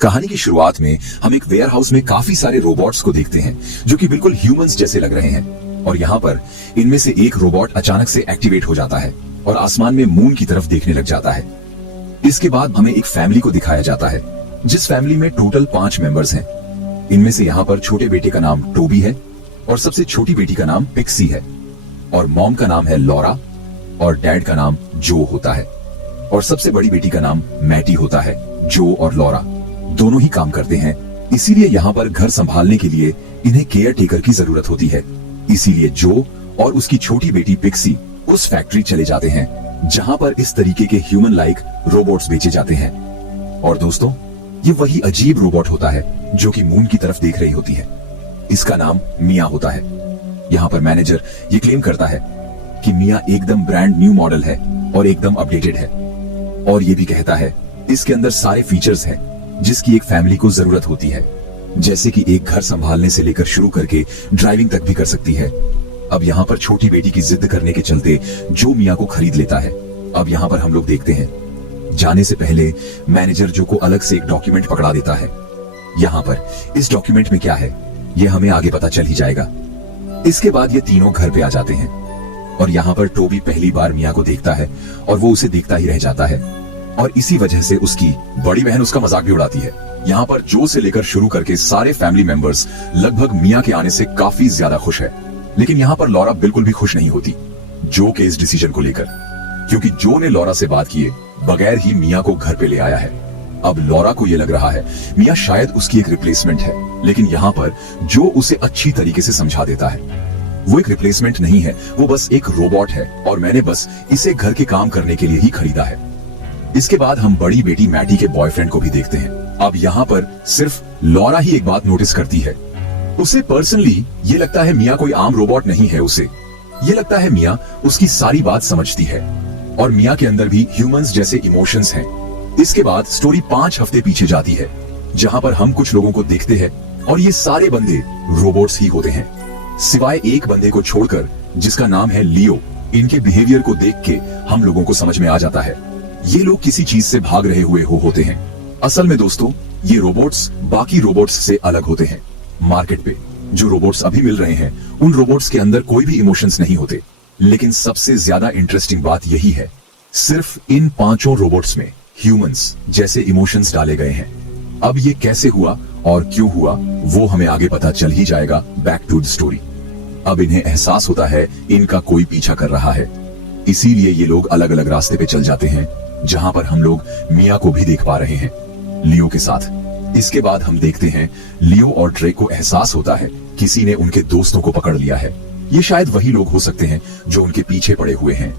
कहानी की शुरुआत में हम एक वेयर हाउस में काफी सारे रोबोट्स को देखते हैं जो कि बिल्कुल ह्यूमंस जैसे लग रहे हैं। और यहाँ पर इनमें से एक रोबोट अचानक से एक्टिवेट हो जाता है और आसमान में मून की तरफ देखने लग जाता है। इसके बाद हमें एक फैमिली को दिखाया जाता है जिस फैमिली में टोटल 5 मेंबर्स हैं। इनमें से यहाँ पर छोटे बेटे का नाम टोबी है और सबसे छोटी बेटी का नाम पिक्सी है और मॉम का नाम है लॉरा और डैड का नाम जो होता है और सबसे बड़ी बेटी का नाम मैटी होता है। जो और लॉरा दोनों ही काम करते हैं, इसीलिए यहाँ पर घर संभालने के लिए इन्हें केयर टेकर की जरूरत होती है। इसीलिए जो और उसकी छोटी बेटी पिक्सी उस फैक्ट्री चले जाते हैं जहाँ पर इस तरीके के ह्यूमन लाइक रोबोट्स बेचे जाते हैं। और दोस्तों, ये वही अजीब रोबोट होता है जो कि मून की तरफ देख रही होती है। इसका नाम मिया होता है। यहाँ पर मैनेजर ये क्लेम करता है कि मिया एकदम ब्रांड न्यू मॉडल है और एकदम अपडेटेड है और ये भी कहता है इसके अंदर सारे फीचर्स हैं जिसकी एक फैमिली को जरूरत होती है, जैसे कि एक घर संभालने से लेकर शुरू करके ड्राइविंग तक भी कर सकती है। अब यहाँ पर छोटी बेटी की जिद करने के चलते जो मिया को खरीद लेता है। अब यहाँ पर हम लोग देखते हैं जाने से पहले मैनेजर जो को अलग से एक डॉक्यूमेंट पकड़ा देता है। यहाँ पर इस डॉक्यूमेंट में क्या है ये हमें आगे पता चल ही जाएगा। इसके बाद ये तीनों घर पे आ जाते हैं और यहाँ पर टोबी पहली बार मिया को देखता है और वो उसे देखता ही रह जाता है और इसी वजह से उसकी बड़ी बहन उसका मजाक भी उड़ाती है। यहाँ पर जो से लेकर शुरू करके सारे फैमिली मेंबर्स लगभग मिया के आने से काफी ज्यादा खुश है, लेकिन यहाँ पर लॉरा बिल्कुल भी खुश नहीं होती जो के इस डिसीजन को लेकर, क्योंकि जो ने लॉरा से बात किए बगैर ही मिया को घर पे ले आया है। अब लॉरा को ये लग रहा है मिया शायद उसकी एक रिप्लेसमेंट है, लेकिन यहाँ पर जो उसे अच्छी तरीके से समझा देता है वो एक रिप्लेसमेंट नहीं है, वो बस एक रोबोट है और मैंने बस इसे घर के काम करने के लिए ही खरीदा है। इसके बाद हम बड़ी बेटी मैटी के बॉयफ्रेंड को भी देखते हैं। अब यहाँ पर सिर्फ लॉरा ही एक बात नोटिस करती है। उसे पर्सनली ये लगता है मिया कोई आम रोबोट नहीं है, उसे ये लगता है मिया उसकी सारी बात समझती है और मिया के अंदर भी ह्यूमंस जैसे इमोशंस हैं। इसके बाद स्टोरी 5 हफ्ते पीछे जाती है जहां पर हम कुछ लोगों को देखते हैं और ये सारे बंदे रोबोट्स ही होते हैं सिवाय एक बंदे को छोड़कर जिसका नाम है लियो। इनके बिहेवियर को देख के हम लोगों को समझ में आ जाता है ये लोग किसी चीज से भाग रहे हुए होते हैं। असल में दोस्तों, ये रोबोट्स बाकी रोबोट्स से अलग होते हैं। मार्केट पे जो रोबोट्स अभी मिल रहे हैं उन रोबोट्स के अंदर कोई भी इमोशंस नहीं होते, लेकिन सबसे ज्यादा इंटरेस्टिंग बात यही है सिर्फ इन 5 रोबोट्स में ह्यूमंस जैसे इमोशंस डाले गए हैं। अब ये कैसे हुआ और क्यों हुआ वो हमें आगे पता चल ही जाएगा। Back to the story. अब इन्हें एहसास होता है इनका कोई पीछा कर रहा है, इसीलिए ये लोग अलग अलग रास्ते पे चल जाते हैं जहां पर हम लोग मिया को भी देख पा रहे हैं लियो के साथ। इसके बाद हम देखते हैं लियो और ड्रेक को एहसास होता है किसी ने उनके दोस्तों को पकड़ लिया है। ये शायद वही लोग हो सकते हैं जो उनके पीछे पड़े हुए हैं।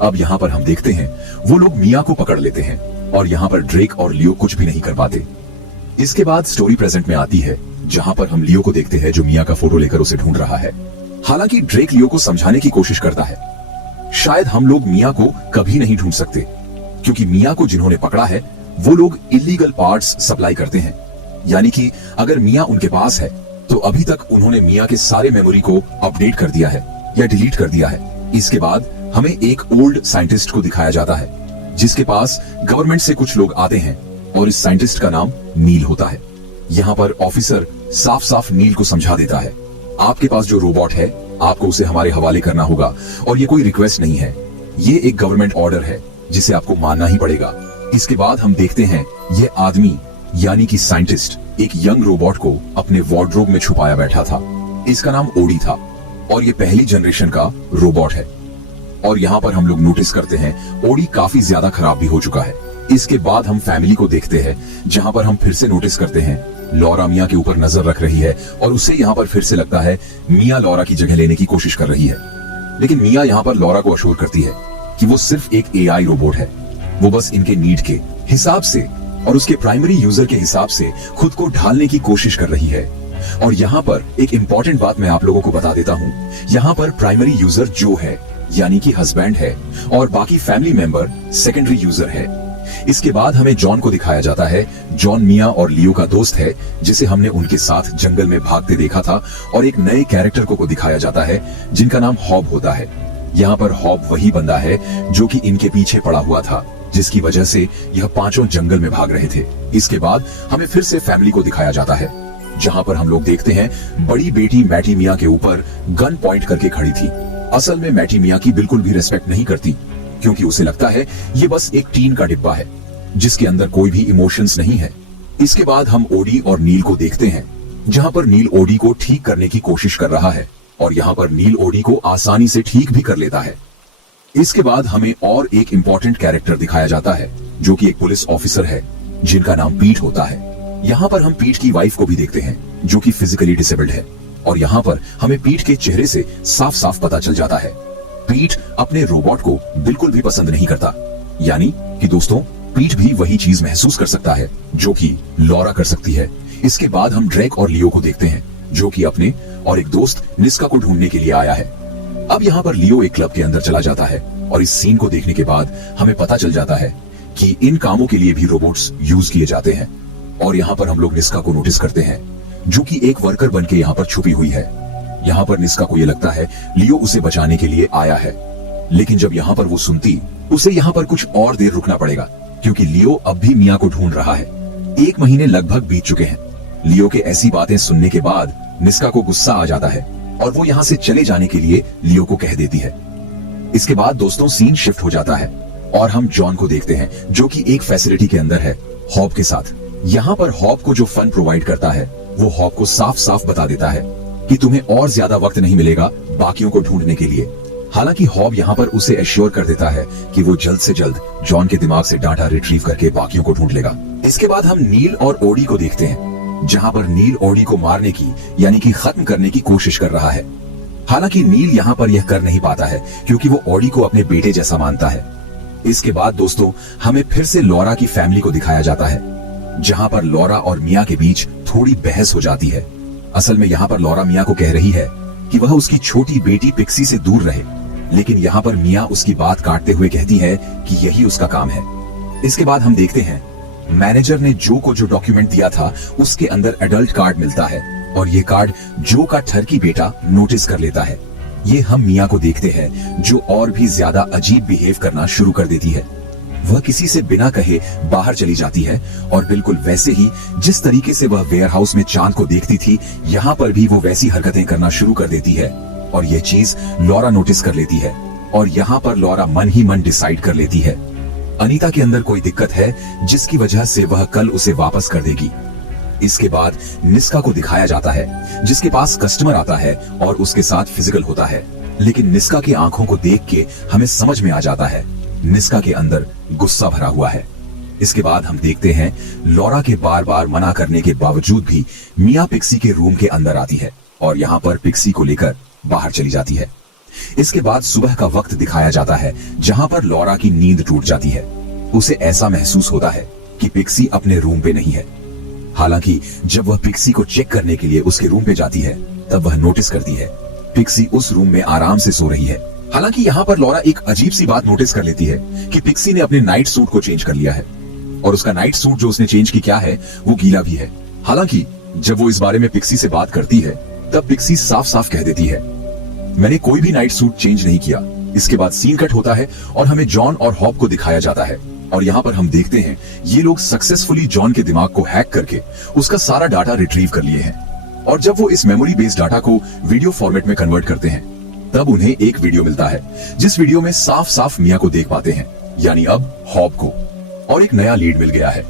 अब यहाँ पर हम देखते हैं वो लोग मिया को पकड़ लेते हैं और यहाँ पर ड्रेक और लियो कुछ भी नहीं कर पाते। इसके बाद स्टोरी प्रेजेंट में आती है जहां पर हम लियो को देखते हैं जो मिया का फोटो लेकर उसे ढूंढ रहा है। हालांकि ड्रेक लियो को समझाने की कोशिश करता है शायद हम लोग मिया को कभी नहीं ढूंढ सकते, क्योंकि मिया को जिन्होंने पकड़ा है वो लोग इलीगल पार्ट्स सप्लाई करते हैं। यानी कि अगर मिया उनके पास है तो अभी तक उन्होंने मिया के सारे मेमोरी को अपडेट कर दिया है या डिलीट कर दिया है। इसके बाद हमें एक ओल्ड साइंटिस्ट को दिखाया जाता है जिसके पास गवर्नमेंट से कुछ लोग आते हैं और इस साइंटिस्ट का नाम नील होता है। यहाँ पर ऑफिसर साफ साफ नील को समझा देता है आपके पास जो रोबोट है आपको उसे हमारे हवाले करना होगा और ये कोई रिक्वेस्ट नहीं है, ये एक गवर्नमेंट ऑर्डर है जिसे आपको मानना ही पड़ेगा। इसके बाद हम देखते हैं ये आदमी यानी कि साइंटिस्ट एक यंग रोबोट को अपने वार्डरोब में छुपाया बैठा था। इसका नाम ओडी था और ये पहली जनरेशन का रोबोट है। और यहाँ पर हम लोग नोटिस करते हैं ओडी काफी ज्यादा खराब भी हो चुका है। इसके बाद हम फैमिली को देखते हैं जहां पर हम फिर से नोटिस करते हैं लॉरा मिया के ऊपर नजर रख रही है और उसे यहाँ पर फिर से लगता है मिया लॉरा की जगह लेने की कोशिश कर रही है। लेकिन मिया यहाँ पर लॉरा को अश्योर करती है कि वो सिर्फ एक एआई रोबोट है, वो बस इनके नीड के हिसाब से और उसके प्राइमरी यूजर के हिसाब से खुद को ढालने की कोशिश कर रही है। और यहाँ पर एक इंपॉर्टेंट बात मैं आप लोगों को बता देता हूँ, यहाँ पर प्राइमरी यूजर जो है यानी कि हस्बैंड है और बाकी फैमिली मेंबर सेकेंडरी यूजर है। इसके बाद हमें जॉन को दिखाया जाता है। जॉन मिया और लियो का दोस्त है जिसे हमने उनके साथ जंगल में भागते देखा था। और एक नए कैरेक्टर को दिखाया जाता है जिनका नाम हॉब होता है। यहाँ पर हॉब वही बंदा है जो कि इनके पीछे पड़ा हुआ था जिसकी वजह से यह पांचों जंगल में भाग रहे थे। इसके बाद हमें फिर से फैमिली को दिखाया जाता है, जहां पर हम लोग देखते हैं बड़ी बेटी मैटी मिया के ऊपर गन पॉइंट करके खड़ी थी। असल में मैटी मिया की बिल्कुल भी रिस्पेक्ट नहीं करती, क्योंकि उसे लगता है ये बस एक टीन का डिब्बा है जिसके अंदर कोई भी इमोशंस नहीं है। इसके बाद हम ओडी और नील को देखते हैं, जहां पर नील ओडी को ठीक करने की कोशिश कर रहा है और यहां पर नील ओडी को आसानी से ठीक भी कर लेता है। इसके बाद हमें और एक इंपॉर्टेंट कैरेक्टर दिखाया जाता है, जो कि एक पुलिस ऑफिसर है जिनका नाम पीट होता है। यहाँ पर हम पीट की वाइफ को भी देखते हैं, जो कि फिजिकली डिसेबल्ड है, और यहाँ पर हमें पीट के चेहरे से साफ साफ पता चल जाता है पीट अपने रोबोट को बिल्कुल भी पसंद नहीं करता। यानी कि दोस्तों, पीट भी वही चीज महसूस कर सकता है जो कि लॉरा कर सकती है। इसके बाद हम ड्रेक और लियो को देखते हैं, जो कि अपने और एक दोस्त निस्का को ढूंढने के लिए आया है। अब यहाँ पर लियो एक क्लब के अंदर चला जाता है और इस सीन को देखने के बाद हमें पता चल जाता है कि इन कामों के लिए भी रोबोट्स यूज किए जाते हैं। और यहाँ पर हम लोग निस्का को नोटिस करते हैं, जो कि एक वर्कर बन के यहाँ पर छुपी हुई है। यहाँ पर निस्का को ये लगता है लियो उसे बचाने के लिए आया है, लेकिन जब यहाँ पर वो सुनती, उसे यहाँ पर कुछ और देर रुकना पड़ेगा, क्योंकि लियो अब भी मिया को ढूंढ रहा है। 1 महीने लगभग बीत चुके हैं। लियो के ऐसी बातें सुनने के बाद निस्का को गुस्सा आ जाता है और वो यहाँ से चले जाने के लिए लियो को कह देती है। इसके बाद दोस्तों सीन शिफ्ट हो जाता है और हम जॉन को देखते हैं, जो कि एक फैसिलिटी के अंदर है हॉब के साथ। यहाँ पर हॉब को जो फंड प्रोवाइड करता है, वो हॉब को साफ साफ बता देता है कि तुम्हें और ज्यादा वक्त नहीं मिलेगा बाकियों को ढूंढने के लिए। हालांकि हॉब यहाँ पर उसे एश्योर कर देता है कि वो जल्द से जल्द जॉन के दिमाग से डाटा रिट्रीव करके बाकियों को ढूंढ लेगा। इसके बाद हम नील और ओडी को देखते हैं, जहाँ पर नील ओडी को मारने की यानी कि खत्म करने की कोशिश कर रहा है। हालांकि नील यहाँ पर यह कर नहीं पाता है, क्योंकि वो ओडी को अपने बेटे जैसा मानता है। इसके बाद दोस्तों हमें फिर से लॉरा की फैमिली को दिखाया जाता है, जहाँ पर लॉरा और मिया के बीच थोड़ी बहस हो जाती है। असल में यहाँ पर लॉरा मिया को कह रही है कि वह उसकी छोटी बेटी पिक्सी से दूर रहे, लेकिन यहाँ पर मिया उसकी बात काटते हुए कहती है कि यही उसका काम है। इसके बाद हम देखते हैं मैनेजर ने जो को जो डॉक्यूमेंट दिया था, उसके अंदर एडल्ट कार्ड मिलता है और ये कार्ड जो का ठरकी बेटा नोटिस कर लेता है। ये हम मिया को देखते हैं, जो और भी ज्यादा अजीब बिहेव करना शुरू कर देती है। वह किसी से बिना कहे बाहर चली जाती है और बिल्कुल वैसे ही जिस तरीके से वह वेयरहाउस में चांद को देखती थी, यहाँ पर भी वो वैसी हरकतें करना शुरू कर देती है और यह चीज लॉरा नोटिस कर लेती है। और यहाँ पर लॉरा मन ही मन डिसाइड कर लेती है अनीता के अंदर कोई दिक्कत है, जिसकी वजह से वह कल उसे वापस कर देगी। इसके बाद निस्का को दिखाया जाता है, जिसके पास कस्टमर आता है और उसके साथ फिजिकल होता है, लेकिन निस्का की आंखों को देख के हमें समझ में आ जाता है निस्का के अंदर गुस्सा भरा हुआ है। इसके बाद हम देखते हैं लॉरा के बार बार मना करने के बावजूद भी मिया पिक्सी के रूम के अंदर आती है और यहाँ पर पिक्सी को लेकर बाहर चली जाती है। इसके बाद सुबह का वक्त दिखाया जाता है, जहाँ पर लॉरा की नींद टूट जाती है। उसे ऐसा महसूस होता है कि पिक्सी अपने रूम पे नहीं है। हालांकि जब वह पिक्सी को चेक करने के लिए उसके रूम पे जाती है, तब वह नोटिस करती है पिक्सी उस रूम में आराम से सो रही है। हालांकि यहाँ पर लॉरा एक अजीब सी बात नोटिस कर लेती है कि पिक्सी ने अपने नाइट सूट को चेंज कर लिया है और उसका नाइट सूट जो उसने चेंज किया है वो गीला भी है। हालांकि जब वो इस बारे में पिक्सी से बात करती है, तब पिक्सी साफ साफ कह देती है मैंने कोई भी नाइट सूट चेंज नहीं किया। इसके बाद सीन कट होता है और हमें जॉन और हॉब को दिखाया जाता है और यहाँ पर हम देखते हैं ये लोग सक्सेसफुली जॉन के दिमाग को हैक करके उसका सारा डाटा रिट्रीव कर लिए हैं। और जब वो इस मेमोरी बेस्ड डाटा को वीडियो फॉर्मेट में कन्वर्ट करते हैं, तब उन्हें एक वीडियो मिलता है, जिस वीडियो में साफ साफ मिया को देख पाते हैं, यानी अब हॉब को, और एक नया लीड मिल गया है।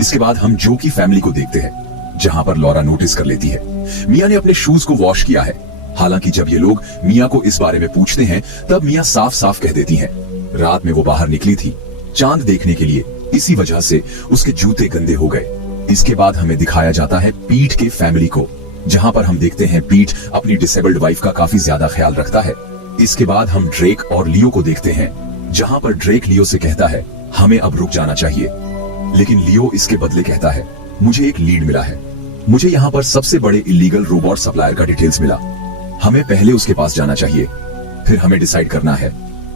इसके बाद हम जो की फैमिली को देखते हैं, जहां पर लॉरा नोटिस कर लेती है मिया ने अपने शूज को वॉश किया है। हालांकि जब ये लोग मिया को इस बारे में पूछते हैं, तब मिया साफ साफ कह देती है रात में वो बाहर निकली थी चांद देखने के लिए, इसी वजह से उसके जूते गंदे हो गए। इसके बाद हमें दिखाया जाता है पीट के फैमिली को, जहां पर हम देखते हैं पीट अपनी डिसेबल्ड वाइफ का काफी ज्यादा ख्याल रखता है। इसके बाद हम ड्रेक और लियो को देखते हैं, जहां पर ड्रेक लियो से कहता है हमें अब रुक जाना चाहिए, लेकिन लियो इसके बदले कहता है मुझे एक लीड मिला है, मुझे यहाँ पर सबसे बड़े इलीगल रोबोट सप्लायर का डिटेल्स मिला, हमें पहले उसके पास जाना चाहिए, फिर हमें डिसाइड करना है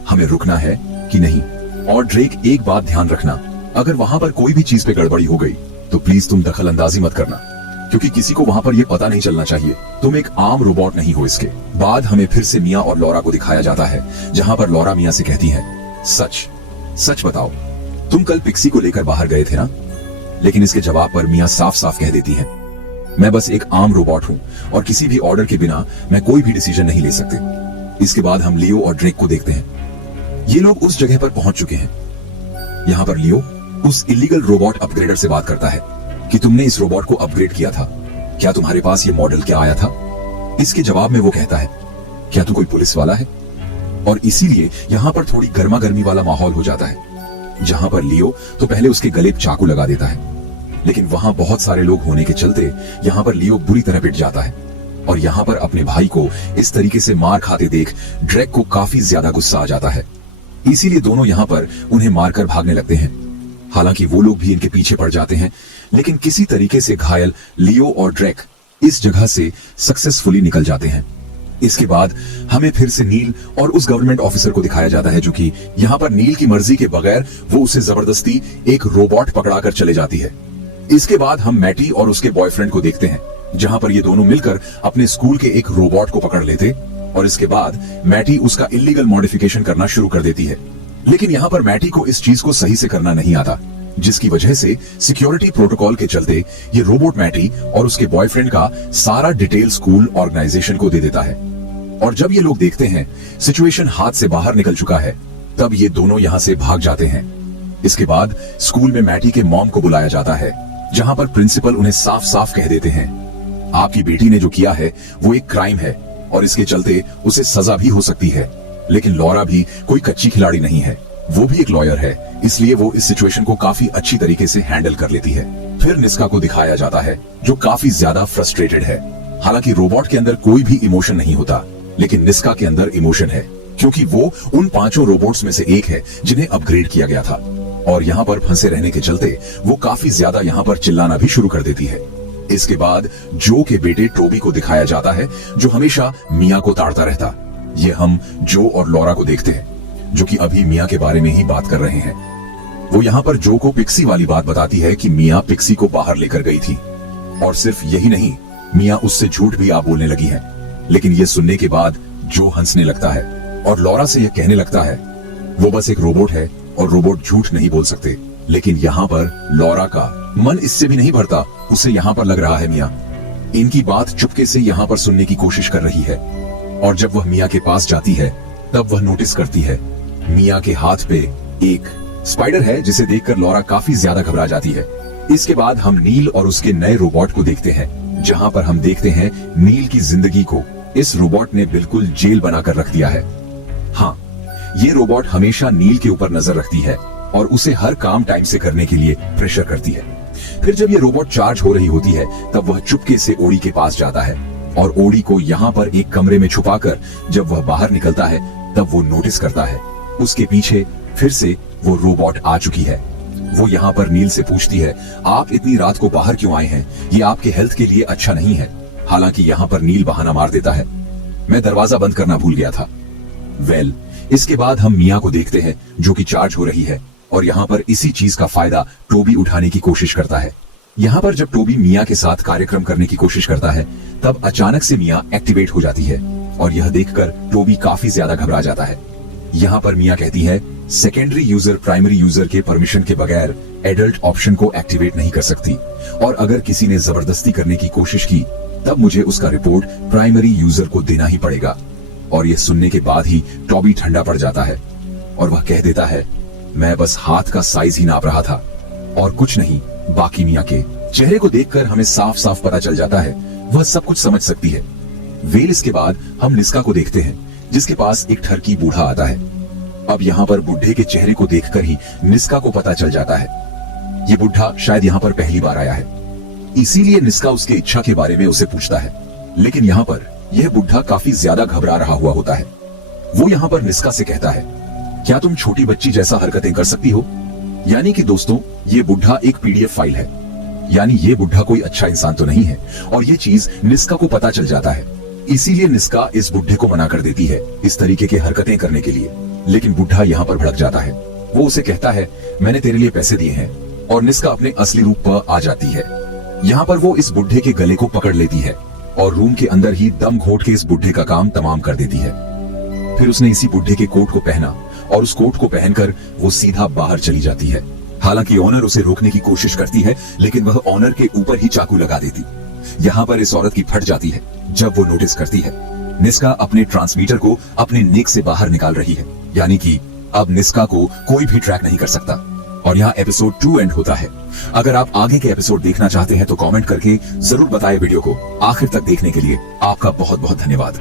हमें रुकना है कि नहीं। और ड्रेक एक बात ध्यान रखना, अगर वहां पर कोई भी चीज पे गड़बड़ी हो गई तो प्लीज तुम दखल अंदाजी मत करना, क्योंकि किसी को वहां पर यह पता नहीं चलना चाहिए तुम एक आम रोबोट नहीं हो। इसके बाद हमें फिर से मिया और लॉरा को दिखाया जाता है, जहां पर लॉरा मिया से कहती है सच सच बताओ तुम कल पिक्सी को लेकर बाहर गए थे ना? लेकिन इसके जवाब पर मिया साफ साफ कह देती है, मैं बस एक आम रोबोट हूं और किसी भी ऑर्डर के बिना मैं कोई भी डिसीजन नहीं ले सकते। इसके बाद हम लियो और ड्रेक को देखते हैं। ये लोग उस जगह पर पहुंच चुके हैं। यहाँ पर लियो उस इलीगल रोबोट अपग्रेडर से बात करता है कि तुमने इस रोबोट को अपग्रेड किया था, क्या तुम्हारे पास ये मॉडल क्या आया था? इसके जवाब में वो कहता है, क्या तू कोई पुलिस वाला है? और इसीलिए यहाँ पर थोड़ी गर्मा गर्मी वाला माहौल हो जाता है, जहां पर लियो तो पहले उसके गले चाकू लगा देता है, लेकिन वहां बहुत सारे लोग होने के चलते यहाँ पर लियो बुरी तरह पिट जाता है। और यहाँ पर अपने भाई को इस तरीके से मार खाते देख ड्रेक को काफी ज्यादा गुस्सा आ जाता है। इसीलिए दोनों यहाँ पर उन्हें मारकर भागने लगते हैं। हालांकि वो लोग भी इनके पीछे पड़ जाते हैं, लेकिन किसी तरीके से घायल लियो और ड्रेक इस जगह से सक्सेसफुली निकल जाते हैं। इसके बाद हमें फिर से नील और उस गवर्नमेंट ऑफिसर को दिखाया जाता है, जो कि यहाँ पर नील की मर्जी के बगैर वो उसे जबरदस्ती एक रोबोट पकड़ाकर चले जाती है। इसके बाद हम मैटी और उसके बॉयफ्रेंड को देखते हैं, जहां पर ये दोनों मिलकर अपने स्कूल के एक रोबोट को पकड़ लेते और इसके बाद मैटी उसका इलीगल मॉडिफिकेशन करना शुरू कर देती है। लेकिन यहाँ पर मैटी को इस चीज को सही से करना नहीं आता, जिसकी वजह से सिक्योरिटी प्रोटोकॉल के चलते ये रोबोट मैटी और उसके बॉयफ्रेंड का सारा डिटेल स्कूल ऑर्गेनाइजेशन को दे देता है। और जब ये लोग देखते हैं सिचुएशन हाथ से बाहर निकल चुका है, तब ये दोनों यहाँ से भाग जाते हैं। इसके बाद स्कूल में मैटी के मॉम को बुलाया जाता है, जहां पर प्रिंसिपल उन्हें साफ साफ कह देते हैं, आपकी बेटी ने जो किया है वो एक क्राइम है और इसके चलते उसे सजा भी हो सकती है। लेकिन लॉरा भी कोई कच्ची खिलाड़ी नहीं है, वो भी एक लॉयर है, इसलिए वो इस सिचुएशन को काफी अच्छी तरीके से हैंडल कर लेती है। फिर निस्का को दिखाया जाता है, जो काफी ज्यादा फ्रस्ट्रेटेड है। हालांकि रोबोट के अंदर कोई भी इमोशन नहीं होता, लेकिन निस्का के अंदर इमोशन है, क्योंकि वो उन 5 रोबोट्स में से एक है जिन्हें अपग्रेड किया गया था। और यहाँ पर फंसे रहने के चलते वो काफी ज्यादा यहाँ पर चिल्लाना भी शुरू कर देती है। इसके बाद जो के बेटे टोबी को दिखाया जाता है, जो हमेशा मिया को ताड़ता रहता। ये हम जो और लॉरा को देखते हैं, जो कि अभी मिया के बारे में ही बात कर रहे हैं। वो यहाँ पर जो को पिक्सी वाली बात बताती है कि मिया पिक्सी को बाहर लेकर गई थी, और सिर्फ यही नहीं, मिया उससे झूठ भी आप बोलने लगी है। लेकिन ये सुनने के बाद जो हंसने लगता है और लॉरा से यह कहने लगता है, वो बस एक रोबोट है और रोबोट झूठ नहीं बोल सकते। लेकिन यहाँ पर लॉरा का मन इससे भी नहीं भरता, उसे यहाँ पर लग रहा है मिया इनकी बात चुपके से यहाँ पर सुनने की कोशिश कर रही है। और जब वह मिया के पास जाती है, तब वह नोटिस करती है मिया के हाथ पे एक स्पाइडर है, जिसे देखकर लॉरा काफी ज्यादा घबरा जाती है। इसके बाद हम नील और उसके नए रोबोट को देखते हैं, जहाँ पर हम देखते हैं नील की जिंदगी को इस रोबोट ने बिल्कुल जेल बनाकर रख दिया है। हाँ, ये रोबोट हमेशा नील के ऊपर नजर रखती है और उसे हर काम टाइम से करने के लिए प्रेशर करती है। फिर जब ये रोबोट चार्ज हो रही होती है, तब वह चुपके से ओडी के पास जाता है और ओडी को यहाँ पर एक कमरे में छुपाकर जब वह बाहर निकलता है, तब वो नोटिस करता है उसके पीछे फिर से वो रोबोट आ चुकी है। वो यहाँ पर नील से पूछती है, आप इतनी रात को बाहर क्यों आए हैं? ये आपके हेल्थ के लिए अच्छा नहीं है। हालांकि यहाँ पर नील बहाना मार देता है, मैं दरवाजा बंद करना भूल गया था। इसके बाद हम मिया को देखते हैं, जो कि चार्ज हो रही है और यहाँ पर इसी चीज का फायदा टोबी उठाने की कोशिश करता है। यहाँ पर जब टोबी मिया के साथ कार्यक्रम करने की कोशिश करता है, तब अचानक से मिया एक्टिवेट हो जाती है और यह देखकर टोबी काफी ज्यादा घबरा जाता है। यहाँ पर मिया कहती है, सेकेंडरी यूजर प्राइमरी यूजर के परमिशन के बगैर एडल्ट ऑप्शन को एक्टिवेट नहीं कर सकती, और अगर किसी ने जबरदस्ती करने की कोशिश की, तब मुझे उसका रिपोर्ट प्राइमरी यूजर को देना ही पड़ेगा। और यह सुनने के बाद ही टॉबी ठंडा पड़ जाता है और वह कह देता है, मैं बस हाथ का साइज ही नाप रहा था और कुछ नहीं। बाकी मिया के चेहरे को देखकर हमें साफ साफ पता चल जाता है वह सब कुछ समझ सकती है। इसके बाद हम निस्का को देखते हैं, जिसके पास एक ठरकी बूढ़ा आता है। अब यहाँ पर बुढ़े के चेहरे को देखकर ही निस्का को पता चल जाता है ये बुढ़ा शायद यहाँ पर पहली बार आया है, इसीलिए निस्का उसकी इच्छा के बारे में उसे पूछता है। लेकिन यहाँ पर यह बुढ़ा काफी ज्यादा घबरा रहा हुआ होता है। वो यहाँ पर निस्का से कहता है, क्या तुम छोटी बच्ची जैसा हरकतें कर सकती हो? यानी कि दोस्तों, ये बुढ़ा एक पीडीएफ फाइल है, यानी ये बुढ़ा कोई अच्छा इंसान तो नहीं है। और ये चीज निस्का को पता चल जाता है, इसीलिए निस्का इस बुढ़े को मना कर देती है इस तरीके की हरकतें करने के लिए। लेकिन बुढ़ा यहाँ पर भड़क जाता है। वो उसे कहता है, मैंने तेरे लिए पैसे दिए हैं, और निस्का अपने असली रूप पर आ जाती है। यहाँ पर वो इस बुढ़े के गले को पकड़ लेती है और रूम के अंदर ही दम घोट के इस बुढ़े का काम तमाम कर देती है। फिर उसने इसी बुढ़े के कोट को पहना और उस कोट को पहनकर वो सीधा बाहर चली जाती है। हालांकि ऑनर उसे रोकने की कोशिश करती है, लेकिन वह ऑनर के ऊपर ही चाकू लगा देती। यहाँ पर इस औरत की फट जाती है जब वो नोटिस करती है निस्का अपने ट्रांसमीटर को अपने नेक से बाहर निकाल रही है, यानी कि अब निस्का को कोई भी ट्रैक नहीं कर सकता। और यहाँ एपिसोड 2 एंड होता है। अगर आप आगे के एपिसोड देखना चाहते हैं तो कमेंट करके जरूर बताएं। वीडियो को आखिर तक देखने के लिए आपका बहुत बहुत धन्यवाद।